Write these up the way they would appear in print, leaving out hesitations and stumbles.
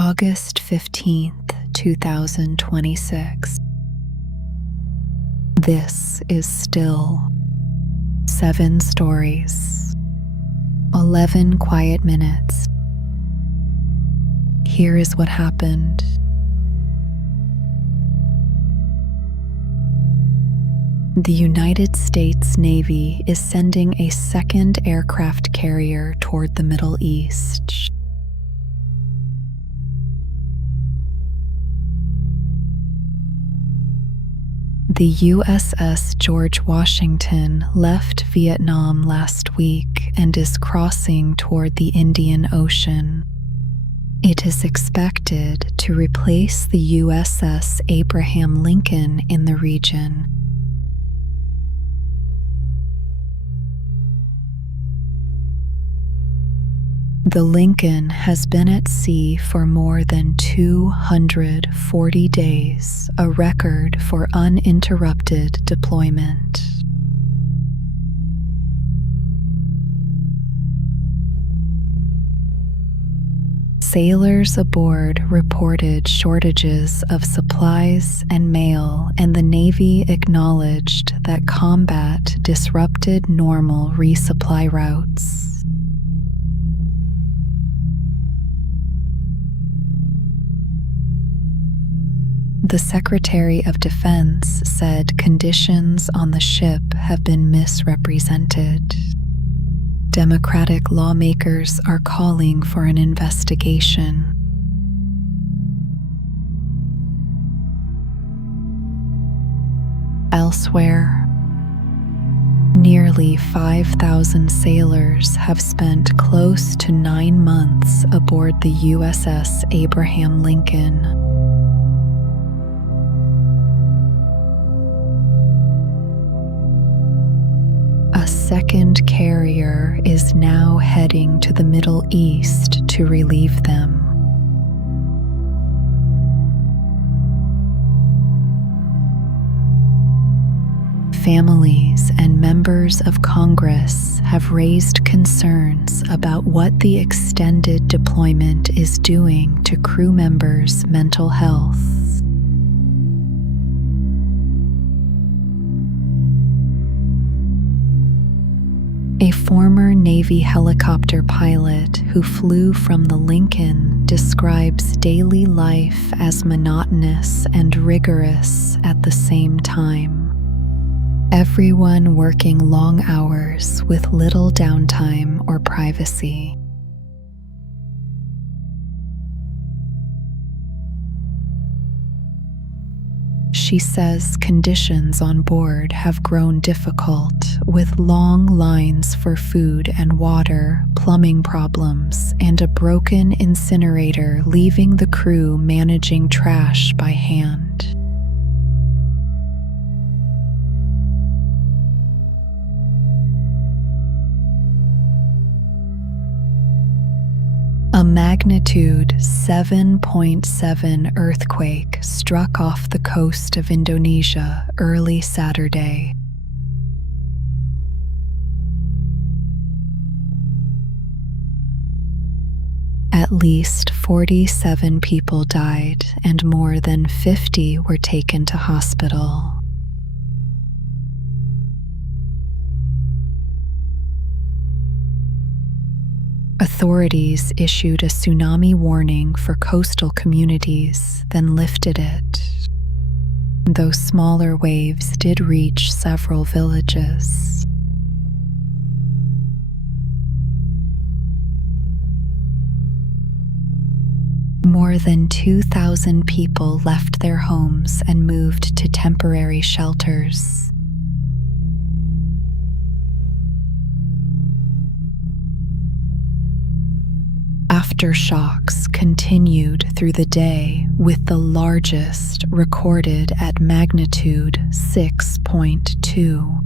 August 15th, 2026. This is still 7 stories, 11 quiet minutes. Here is what happened. The United States Navy is sending a second aircraft carrier toward the Middle East. The USS George Washington left Vietnam last week and is crossing toward the Indian Ocean. It is expected to replace the USS Abraham Lincoln in the region. The Lincoln has been at sea for more than 240 days, a record for uninterrupted deployment. Sailors aboard reported shortages of supplies and mail, and the Navy acknowledged that combat disrupted normal resupply routes. The Secretary of Defense said conditions on the ship have been misrepresented. Democratic lawmakers are calling for an investigation. Elsewhere, nearly 5,000 sailors have spent close to 9 months aboard the USS Abraham Lincoln. A second carrier is now heading to the Middle East to relieve them. Families and members of Congress have raised concerns about what the extended deployment is doing to crew members' mental health. A former Navy helicopter pilot who flew from the Lincoln describes daily life as monotonous and rigorous at the same time. Everyone working long hours with little downtime or privacy. She says conditions on board have grown difficult, with long lines for food and water, plumbing problems, and a broken incinerator leaving the crew managing trash by hand. A magnitude 7.7 earthquake struck off the coast of Indonesia early Saturday. At least 47 people died and more than 50 were taken to hospital. Authorities issued a tsunami warning for coastal communities, then lifted it, though smaller waves did reach several villages. More than 2,000 people left their homes and moved to temporary shelters. Aftershocks continued through the day, with the largest recorded at magnitude 6.2.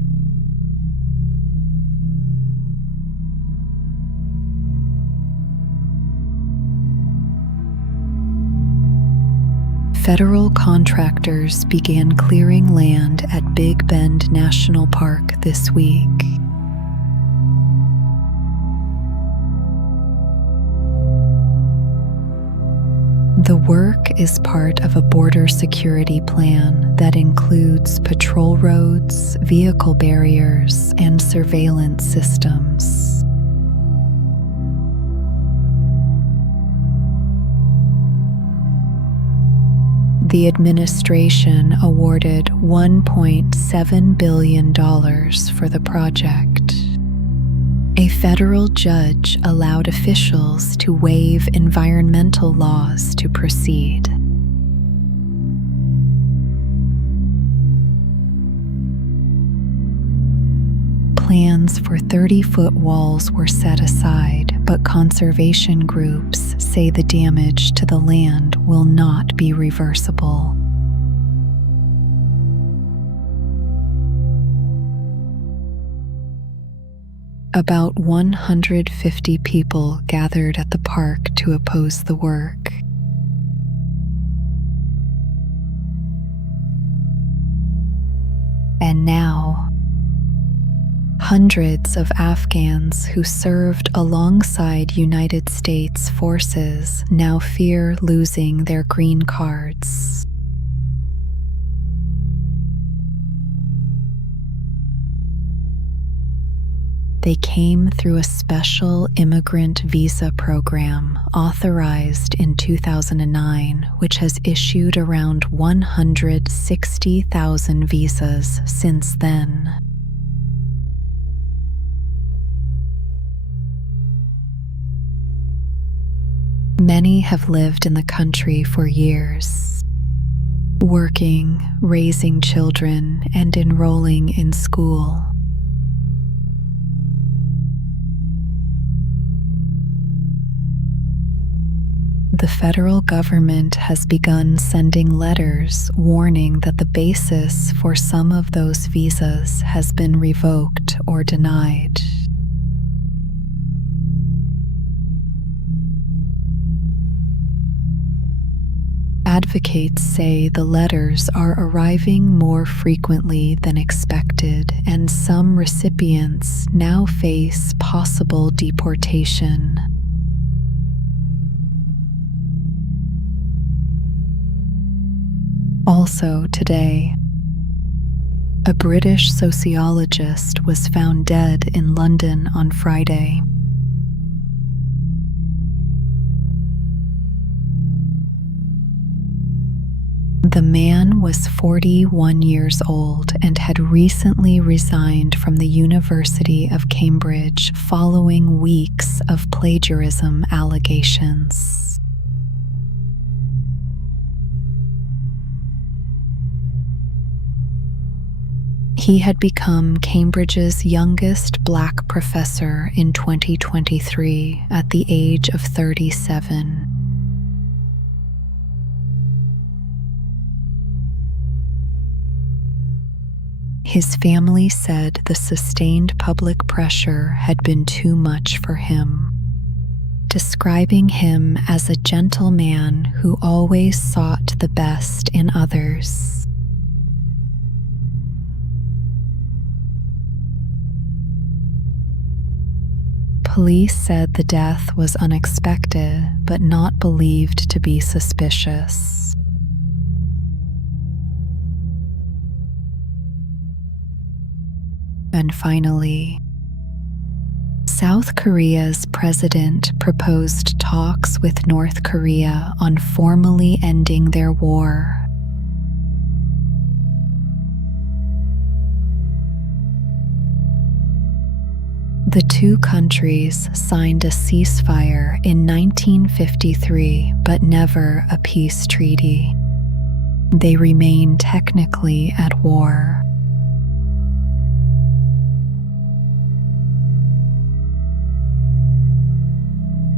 Federal contractors began clearing land at Big Bend National Park this week. The work is part of a border security plan that includes patrol roads, vehicle barriers, and surveillance systems. The administration awarded $1.7 billion for the project. A federal judge allowed officials to waive environmental laws to proceed. Plans for 30-foot walls were set aside, but conservation groups say the damage to the land will not be reversible. About 150 people gathered at the park to oppose the work. And now, hundreds of Afghans who served alongside United States forces now fear losing their green cards. They came through a special immigrant visa program authorized in 2009, which has issued around 160,000 visas since then. Many have lived in the country for years, working, raising children, and enrolling in school. The federal government has begun sending letters warning that the basis for some of those visas has been revoked or denied. Advocates say the letters are arriving more frequently than expected, and some recipients now face possible deportation. Also today, a British sociologist was found dead in London on Friday. The man was 41 years old and had recently resigned from the University of Cambridge following weeks of plagiarism allegations. He had become Cambridge's youngest Black professor in 2023 at the age of 37. His family said the sustained public pressure had been too much for him, describing him as a gentleman who always sought the best in others. Police said the death was unexpected, but not believed to be suspicious. And finally, South Korea's president proposed talks with North Korea on formally ending their war. The two countries signed a ceasefire in 1953, but never a peace treaty. They remain technically at war.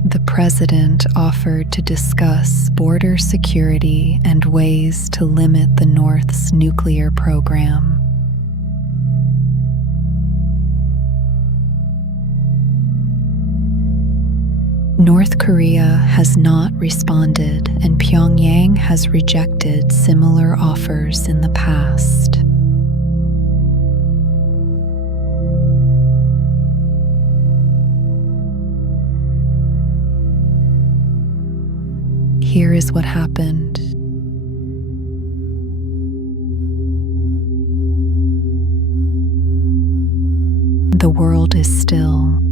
The president offered to discuss border security and ways to limit the North's nuclear program. North Korea has not responded, and Pyongyang has rejected similar offers in the past. Here is what happened. The world is still.